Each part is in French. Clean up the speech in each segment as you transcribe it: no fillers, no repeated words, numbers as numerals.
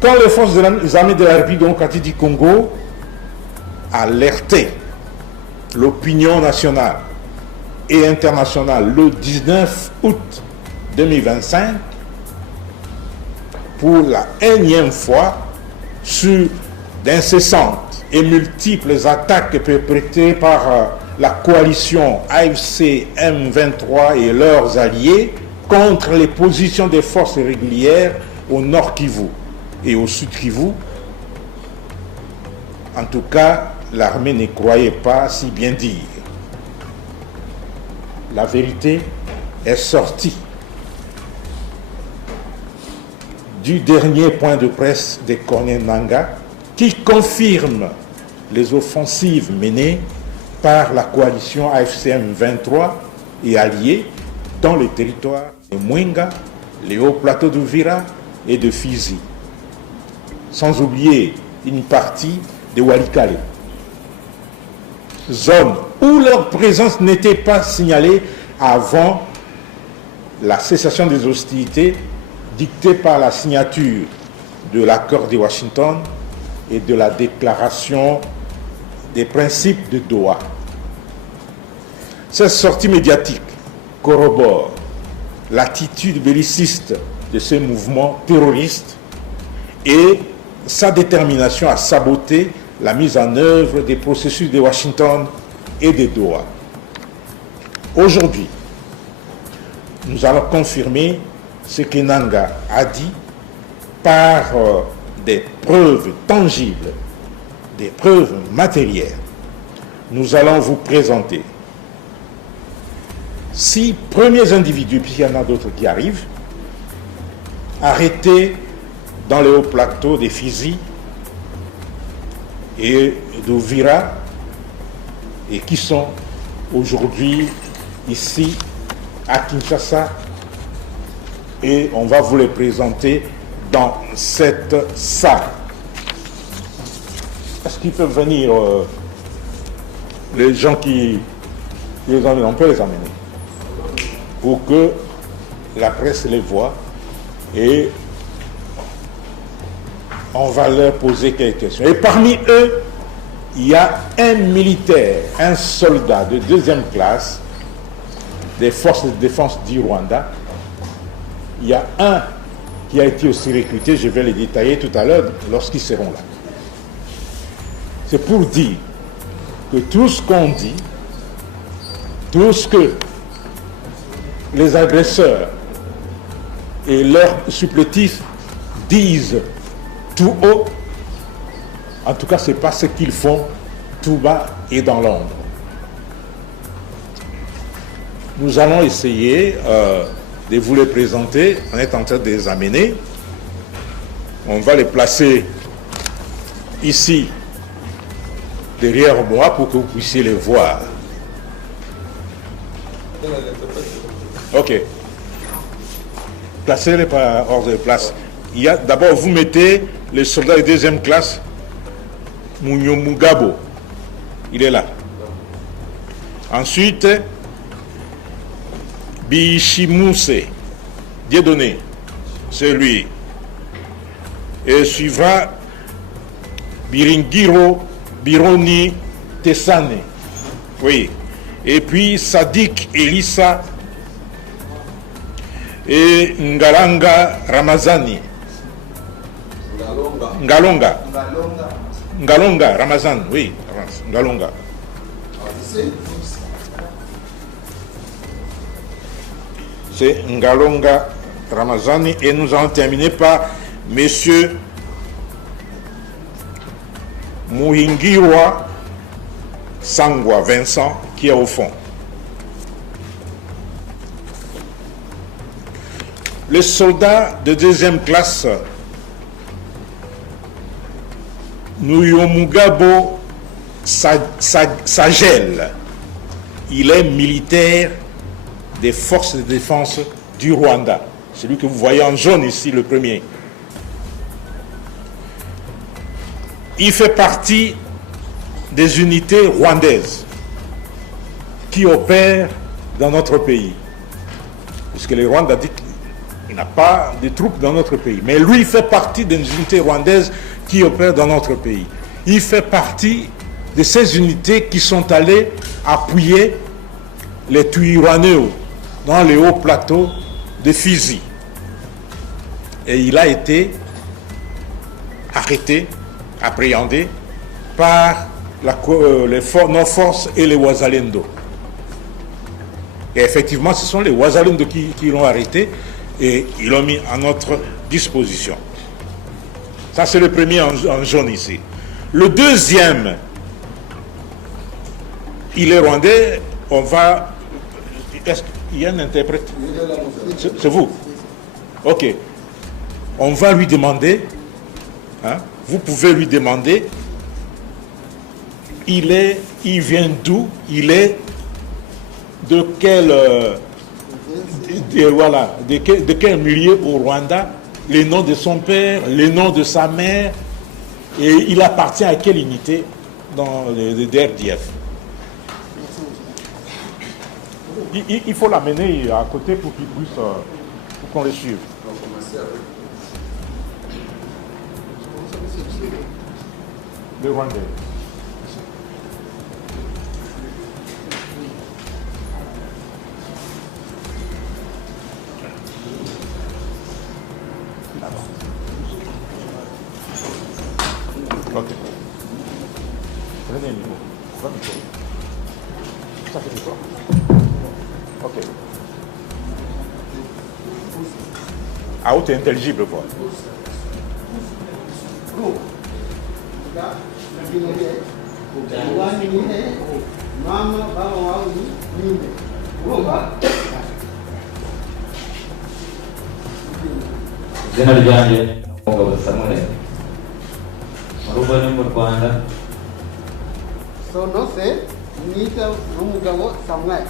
Quand les forces des armées de la République démocratique du Congo alertaient l'opinion nationale et internationale le 19 août 2025 pour la énième fois sur d'incessantes et multiples attaques perpétrées par la coalition AFC M23 et leurs alliés contre les positions des forces régulières au nord Kivu et au sud Kivu. En tout cas, l'armée ne croyait pas si bien dire. La vérité est sortie du dernier point de presse de Corneille Nangaa qui confirme les offensives menées par la coalition AFCM 23 et alliés dans les territoires de Mwenga, les hauts plateaux d'Uvira et de Fizi, sans oublier une partie de Walikale, zone où leur présence n'était pas signalée avant la cessation des hostilités dictée par la signature de l'accord de Washington et de la déclaration des principes de Doha. Cette sortie médiatique corrobore l'attitude belliciste de ces mouvements terroristes et sa détermination à saboter la mise en œuvre des processus de Washington et de Doha. Aujourd'hui, nous allons confirmer ce que Nangaa a dit par des preuves tangibles, des preuves matérielles. Nous allons vous présenter 6 premiers individus, puisqu'il y en a d'autres qui arrivent, arrêtés dans les hauts plateaux des Fizi et d'Uvira et qui sont aujourd'hui ici à Kinshasa, et on va vous les présenter dans cette salle. Est-ce qu'ils peuvent venir, les gens qui les emmènent, on peut les amener pour que la presse les voit et on va leur poser quelques questions. Et parmi eux, il y a un militaire, un soldat de 2e classe des forces de défense du Rwanda. Il y a un qui a été aussi recruté, je vais les détailler tout à l'heure lorsqu'ils seront là. C'est pour dire que tout ce qu'on dit, tout ce que les agresseurs et leurs supplétifs disent tout haut, en tout cas, ce n'est pas ce qu'ils font tout bas et dans l'ombre. Nous allons essayer de vous les présenter. On est en train de les amener. On va les placer ici, derrière moi, pour que vous puissiez les voir. Ok. Placez-les par ordre de place. Il y a d'abord, vous mettez le soldat de 2e classe, Munyomugabo. Il est là. Ensuite, Bishimuse, Dieudonné, c'est lui. Et suivra Biringiro Bironi Tessane. Oui. Et puis Sadik Elissa et Ngalanga Ramazani. Ngalonga Ramazan, oui. Ngalonga. C'est Ngalonga Ramazani. Et nous allons terminer par Monsieur Muhingirwa Sangwa Vincent, qui est au fond. Le soldat de 2e classe, Nuyomugabo Sagel, il est militaire des forces de défense du Rwanda. Celui que vous voyez en jaune ici, le premier. Il fait partie des unités rwandaises qui opèrent dans notre pays. Puisque le Rwanda dit n'a pas de troupes dans notre pays. Mais lui, il fait partie des unités rwandaises qui opèrent dans notre pays. Il fait partie de ces unités qui sont allées appuyer les Twirwaneho dans les hauts plateaux de Fizi. Et il a été arrêté, appréhendé par nos forces et les Wazalendo. Et effectivement, ce sont les Wazalendo qui l'ont arrêté et ils l'ont mis à notre disposition. Ça, c'est le premier en jaune ici. Le deuxième, il est rwandais. On va... Est-ce qu'il y a un interprète? C'est vous? Ok. On va lui demander, hein, vous pouvez lui demander, il vient d'où? Il est de quel, de quel milieu au Rwanda? Les noms de son père, les noms de sa mère, et il appartient à quelle unité dans le DRDF? Il faut l'amener à côté pour qu'il puisse, pour qu'on le suive. Le Rwandais. Ok. Prenez le micro. Ça fait quoi? Ok. Ah, tu es intelligible, quoi. izina ryanjye Mugabo Samuel mu rugo ni mu Rwanda. Sono se mwita n'umugabo Samuel.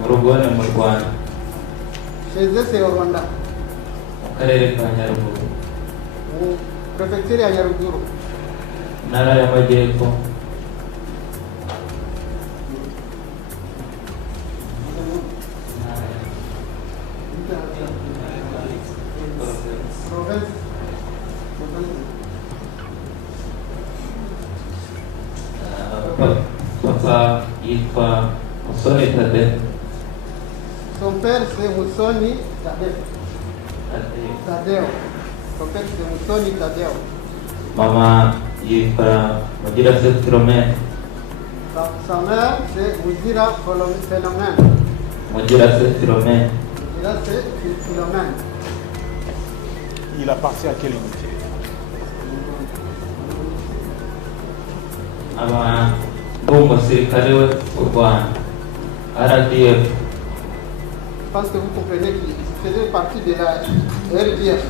Mu rugo ni mu Rwanda. Chez se Rwanda. Mu karere ka Nyaruguru. Mu prefecture ya Nyaruguru. Ntara y'Amajyepfo. Papa yitwa Musoni Tade. Son père c'est Musoni Tadeo. Son père c'est Musoni Tadeo. Mama yitwa Mugirase Philomène. Sa mère c'est Muzira Philomène. Mugirase Philomène. Muzirase Philomène. Il appartient à quelle unité? Aba umusirikare we u Rwanda RDF. Je pense que vous comprenez qu'il faisait partie de la RDF.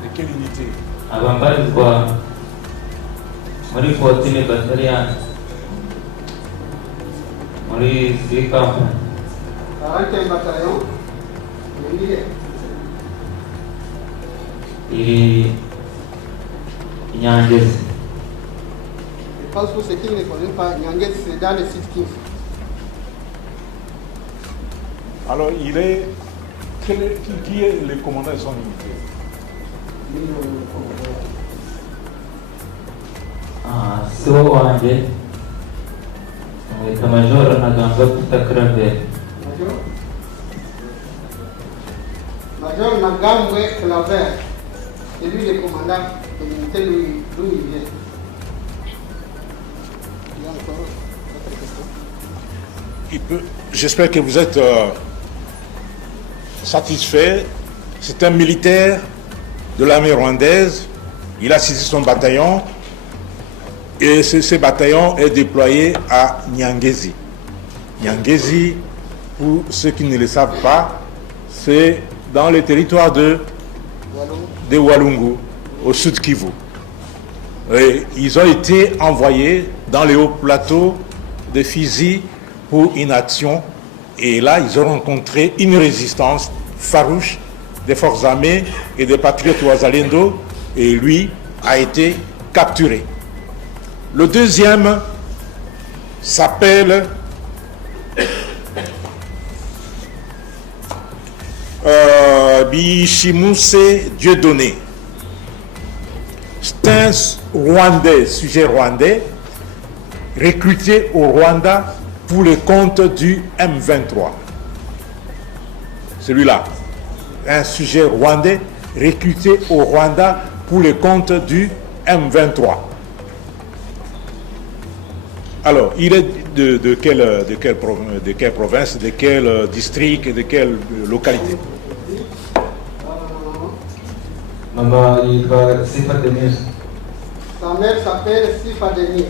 De quelle unité? Aba mbarizwa muri 14 Battalion muri Sika. 41 bataillon. Iri Nyangezi. Je pense que ceux qui ne connaissent pas, Nyangezi c'est dans le sud Kivu. Alors, qui est le commandant de son unité? Siwo wanjye mwita Major Ntaganda Peter Claver. Major Ntaganda Claver. C'est lui le commandant de l'unité d'où il vient. J'espère que vous êtes satisfait. C'est un militaire de l'armée rwandaise. Il a saisi son bataillon et ce bataillon est déployé à Nyangezi. Nyangezi, pour ceux qui ne le savent pas, c'est dans le territoire de Walungu, au sud Kivu. Et ils ont été envoyés dans les hauts plateaux de Fizi pour une action. Et là, ils ont rencontré une résistance farouche des forces armées et des patriotes Wazalendo. Et lui a été capturé. Le deuxième s'appelle Bishimuse Dieudonné. C'est un Rwandais, sujet rwandais, recruté au Rwanda pour le compte du M23. Celui-là, un sujet rwandais recruté au Rwanda pour le compte du M23. Alors, il est de quelle province, de quel district, de quelle localité? Maman, il va Sifa Denis. Sa mère s'appelle Sifa Denis.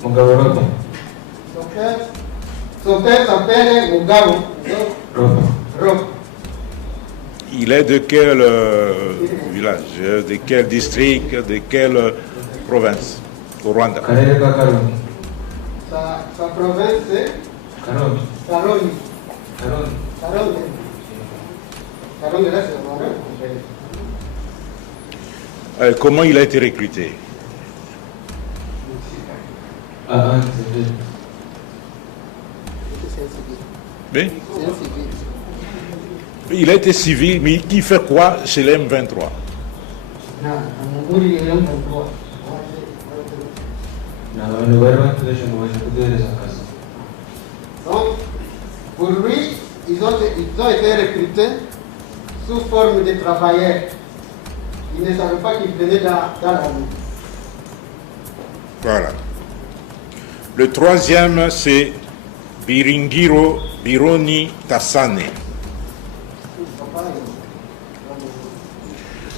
Mon gars, Roto. Son père s'appelle Mugabo. Rob. Il est de quel village, de quel district, de quelle province au Rwanda? Karere Karoni. Sa province c'est Karoni. Karoni. Karoni. Karoni. Karoni, là c'est le Rwanda. Comment il a été recruté? Ah, c'est vrai. Oui? C'est un civil. Il a été civil, mais il fait quoi chez les M23? Non, Muguri est un endroit. Na abantu bari baturesha ngo baje kuduhereza akazi. Donc, pour lui, ils ont été recrutés sous forme de travailleurs. Ils ne savaient pas qu'ils venaient dans la rue. Voilà. Le troisième, c'est Biringiro Bironi Tassane.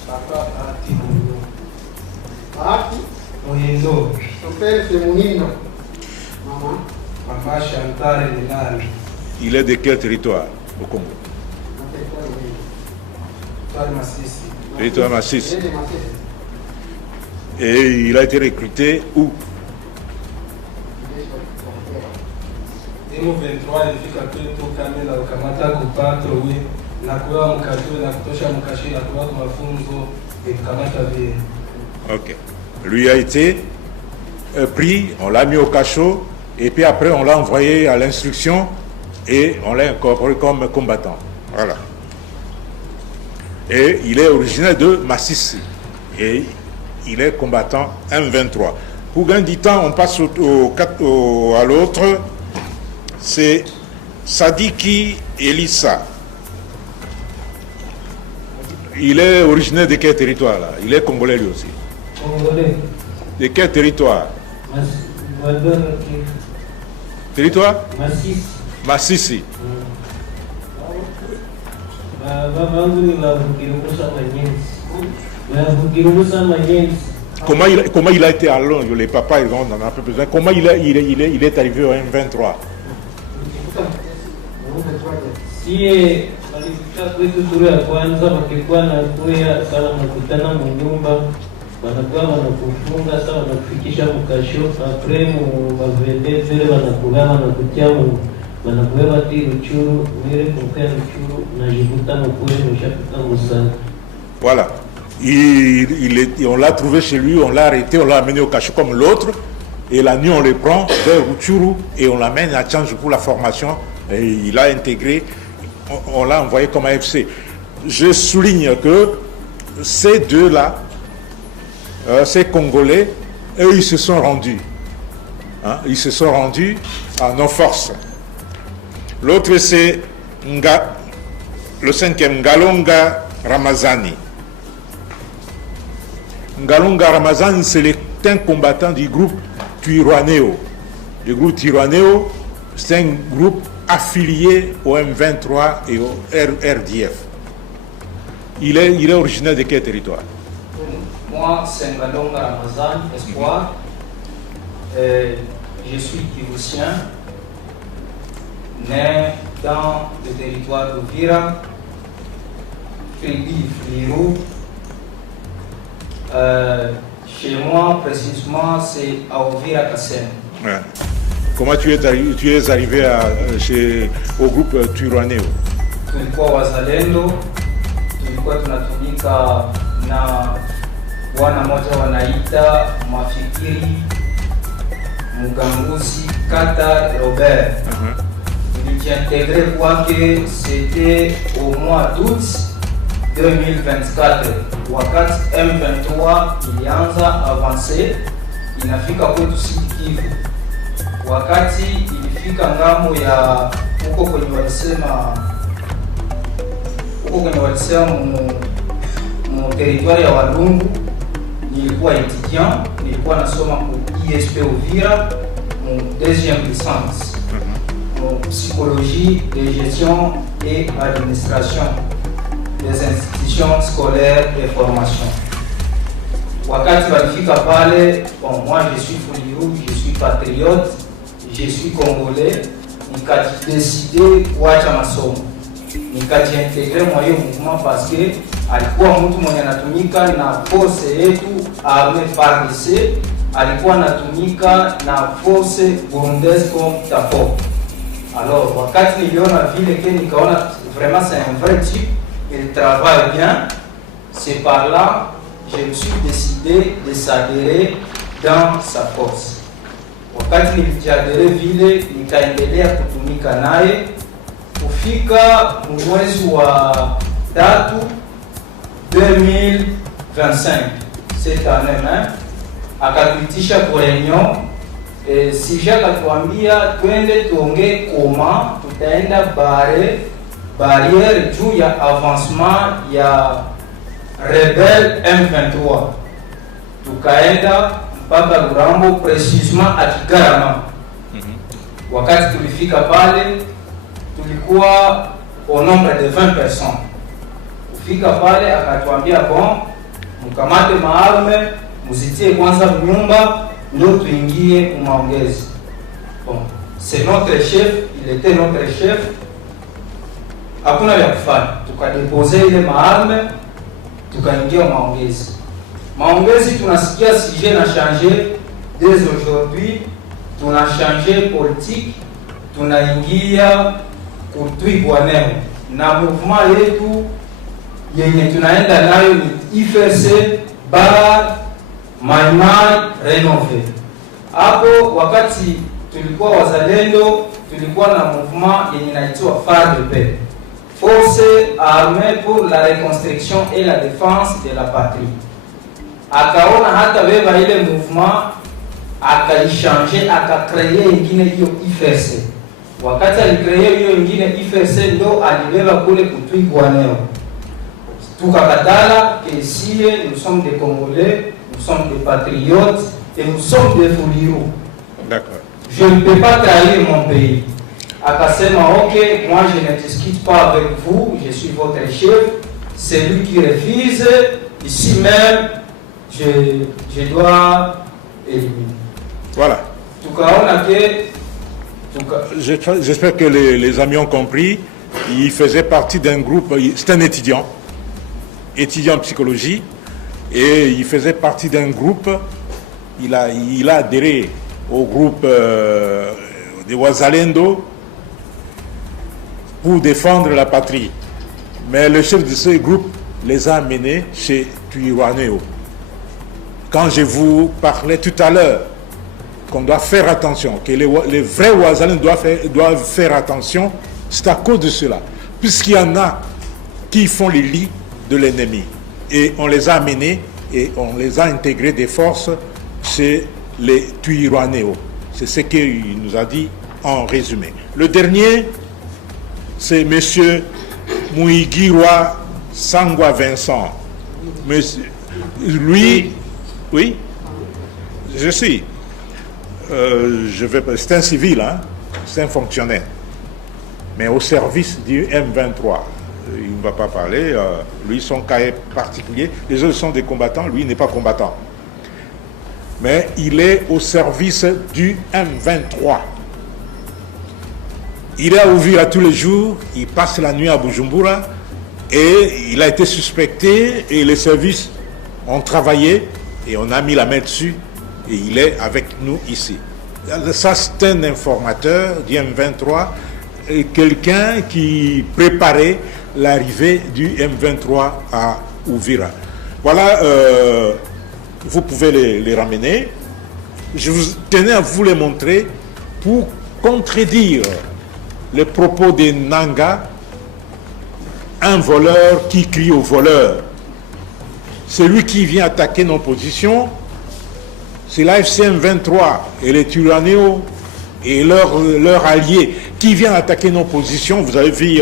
Papa ati Muhindo. Bahati, Muhindo. son père c'est Muhindo. Maman, Mama Chantal Nilali. Il est de quel territoire au Congo? on fait quoi, Muhindo? Toi Masisi. Territoire Massis. Il est de Massis. Et il a été recruté où? Il est sur le Demo 23 ilifika kwetu kamera ukamata kupatro we na kuwa mkajua na kutosha mkashi na kuwa kwa mafunzo ikamata vile. Ok. Lui a été pris, on l'a mis au cachot, et puis après on l'a envoyé à l'instruction et on l'a incorporé comme combattant. Voilà. Et il est originaire de Massissi. Et il est combattant M23. Pour gagner du temps, on passe à l'autre. C'est Sadiki Elissa. Il est originaire de quel territoire là? Il est congolais lui aussi. Congolais. De quel territoire? Territoire? Masisi. Massissi. Comment il a été à Londres? Les papas, ils en ont un peu besoin. Comment il est arrivé au M23? Sie walifika kwetu turu ya kwanza, wakikuwa na kuya sana nakutana munyumba, wanakuwa wanakufunga sana, wanakufikisha mukasho apre mu mavende vile wanakuwa wanakutia mu wanakuwa bati Ruchuru mwire kumkaya Ruchuru najikuta mukule mshakuta musana. Voilà. On l'a trouvé chez lui, on l'a arrêté, on l'a amené au cachot comme l'autre. Et la nuit, on le prend vers Ruchuru et on l'amène à Tchange pour la formation. Et il a intégré, on l'a envoyé comme AFC. Je souligne que ces deux-là, ces Congolais, eux, ils se sont rendus. Hein, ils se sont rendus à nos forces. L'autre, c'est le cinquième, Ngalonga Ramazani. Ngalonga Ramazani, c'est un combattant du groupe Twirwaneho. Le groupe Twirwaneho, c'est un groupe affilié au M23 et au RDF. Il est originaire de quel territoire? Moi, c'est Ngalonga Ramazan, Espoir. Je suis Kivussien, né dans le territoire d'Uvira, Frédéric Flirou. Chez moi, précisément, c'est à Uvira Kassem. Ouais. Comment tu es arrivé au groupe Twirwaneho? Tulikuwa wazalendo, tulikuwa tunatumika na bwana moja wanaita Mafikiri Muganguzi Kata Robert. j'ai intégré quoi que c'était au mois d'août 2024 wakati M23 ilianza avancer inafika kwetu Sud Kivu. Wakati ilifika ngambo ya huko kwenye walisema mu territoire ya Walungu, nilikuwa étudiant, nilikuwa nasoma ku ISP Uvira mon deuxième licence en psychologie de gestion et administration des institutions scolaires et formation. Wakati walifika pale, bon, moi je suis Fuliru, je suis patriote, je suis congolais, nikajideside kuacha masomo, nikajiintegre mwa hiyo mouvement parce que alikuwa mtu mwenye anatumika na force yetu armée FARDC, alikuwa anatumika na force burundaise comme TAPO. Alors wakati niliona vile que nikaona vraiment c'est un vrai type, il travaille bien, c'est par là je me suis décidé de s'adhérer dans sa force. Wakati nilijiadhere vile nikaendelea kutumika naye kufika mwezi wa 3 2025 cette année même akatuitisha kwa réunion sija akatuambia twende tuongee koma tutaenda barrière juu ya avancement ya rebelle M23. Tukaenda mpaka Lurambo, précisément à Kigarama. Wakati tulifika pale tulikuwa au nombre de 20 personnes. Kufika pale akatuambia bon, mkamate maarme, muzitie kwanza nyumba ndio tuingie maongezi. Bon, c'est notre chef, il était notre chef. Hakuna vya kufanya. Tukadepose ile maarme, tukaingia maongezi. Maongezi tunasikia sujet na changer dès aujourd'hui, tuna changer politique, tunaingia kutwibwaneo na mouvement yetu yenye tunaenda nayo ni IFRC bar Maimai renové. Hapo wakati tulikuwa wazalendo, tulikuwa na mouvement yenye inaitwa FARDP, Force armée pour la reconstruction et la défense de la patrie. Akaona hata beba ile mouvement akaichange akacreye ingine hiyo IFRC. Wakati alicreye hiyo ingine IFRC ndo alibeba kule kutwigwaneo. Tukakatala que si nous sommes des Congolais, nous sommes des patriotes et nous sommes des Fuliru. D'accord. Je ne peux pas trahir mon pays. Akasema ok, moi je ne discute pas avec vous, je suis votre chef, c'est lui qui refuse, ici même je dois éliminer. Voilà. J'espère que les amis ont compris. Il faisait partie d'un groupe, c'est un étudiant en psychologie, et il faisait partie d'un groupe, il a adhéré au groupe de Wazalendo pour défendre la patrie. Mais le chef de ce groupe les a amenés chez Twirwaneho. Quand je vous parlais tout à l'heure qu'on doit faire attention, que les vrais Wazalendo doivent faire attention, c'est à cause de cela. Puisqu'il y en a qui font les lits de l'ennemi. Et on les a amenés et on les a intégrés des forces chez les Twirwaneho. C'est ce qu'il nous a dit en résumé. Le dernier, c'est M. Muigirwa Sangwa Vincent. Monsieur, lui, oui, je sais. C'est un civil, hein, c'est un fonctionnaire. Mais au service du M23. Il ne va pas parler. Lui, son cas est particulier. Les autres sont des combattants. Lui, il n'est pas combattant. Mais il est au service du M23. Il est à Uvira tous les jours. Il passe la nuit à Bujumbura. Et il a été suspecté. Et les services ont travaillé. Et on a mis la main dessus. Et il est avec nous ici. Ça, c'est un informateur du M23. Quelqu'un qui préparait l'arrivée du M23 à Uvira. Voilà, vous pouvez les ramener. Je vous tenais à vous les montrer pour contredire les propos des Nanga, un voleur qui crie au voleur. Celui qui vient attaquer nos positions, c'est l'AFC M23 et les Twirwaneho et leurs alliés qui viennent attaquer nos positions. Vous avez vu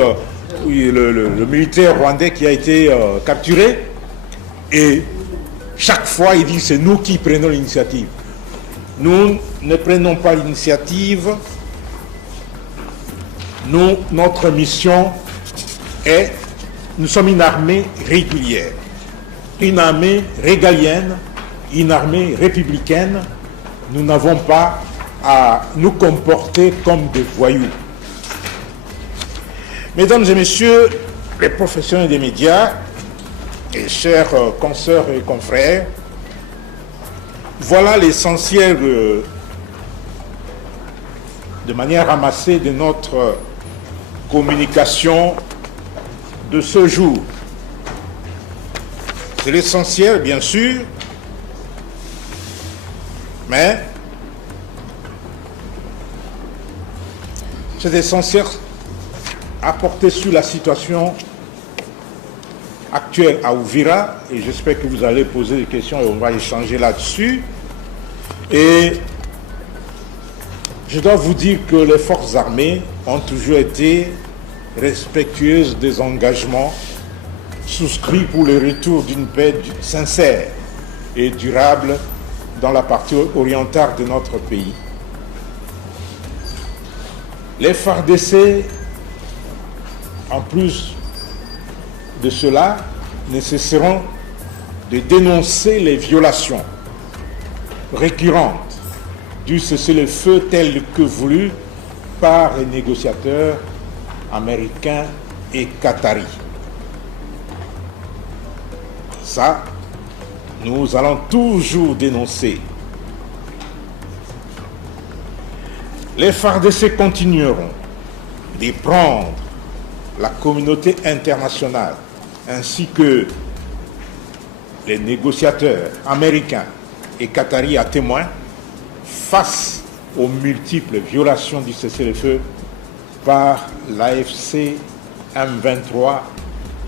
le militaire rwandais qui a été capturé, et chaque fois il dit c'est nous qui prenons l'initiative. Nous ne prenons pas l'initiative. Notre mission est, nous sommes une armée régulière, une armée régalienne, une armée républicaine. Nous n'avons pas à nous comporter comme des voyous. Mesdames et messieurs, les professionnels des médias et chers consoeurs et confrères, voilà l'essentiel de manière ramassée de notre communication de ce jour. C'est l'essentiel, bien sûr, mais c'est essentiel à porter sur la situation actuelle à Uvira, et j'espère que vous allez poser des questions et on va échanger là-dessus. Et je dois vous dire que les forces armées ont toujours été respectueuses des engagements souscrits pour le retour d'une paix sincère et durable dans la partie orientale de notre pays. Les FARDC, en plus de cela, ne cesseront de dénoncer les violations récurrentes du cessez-le-feu tel que voulu par les négociateurs américains et qataris. Ça, nous allons toujours dénoncer. Les FARDC continueront de prendre la communauté internationale ainsi que les négociateurs américains et qataris à témoin face aux multiples violations du cessez-le-feu par l'AFC M23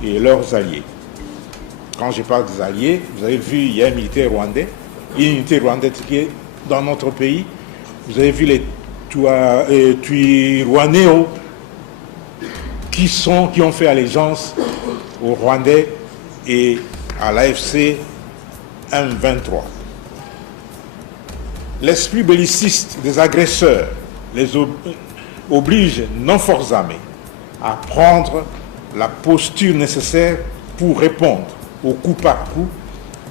et leurs alliés. Quand je parle des alliés, vous avez vu, il y a un militaire rwandais, une unité rwandaise qui est dans notre pays. Vous avez vu les Twirwaneho qui ont fait allégeance aux Rwandais et à l'AFC M23. L'esprit belliciste des agresseurs les oblige nos forces armées à prendre la posture nécessaire pour répondre au coup par coup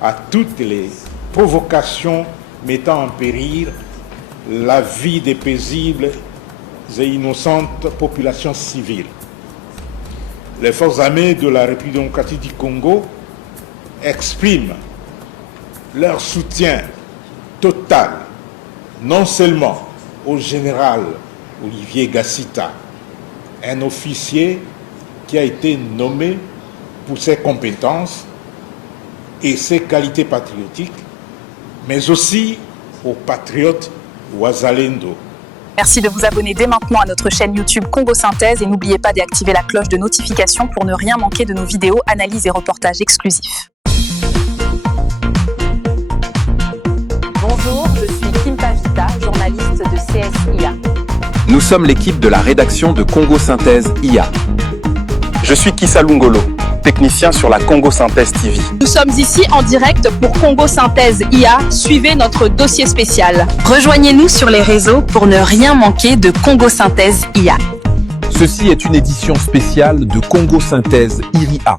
à toutes les provocations mettant en péril la vie des paisibles et innocentes populations civiles. Les forces armées de la République démocratique du Congo expriment leur soutien total, non seulement au général Olivier Gassita, un officier qui a été nommé pour ses compétences et ses qualités patriotiques, mais aussi aux patriotes Wazalendo. Merci de vous abonner dès maintenant à notre chaîne YouTube Congo Synthèse et n'oubliez pas d'activer la cloche de notification pour ne rien manquer de nos vidéos, analyses et reportages exclusifs. Bonjour, je suis Kim Pavita, journaliste de CSIA. Nous sommes l'équipe de la rédaction de Congo Synthèse IA. Je suis Kissa Lungolo, technicien sur la Congo Synthèse TV. Nous sommes ici en direct pour Congo Synthèse IA. Suivez notre dossier spécial. Rejoignez-nous sur les réseaux pour ne rien manquer de Congo Synthèse IA. Ceci est une édition spéciale de Congo Synthèse IA.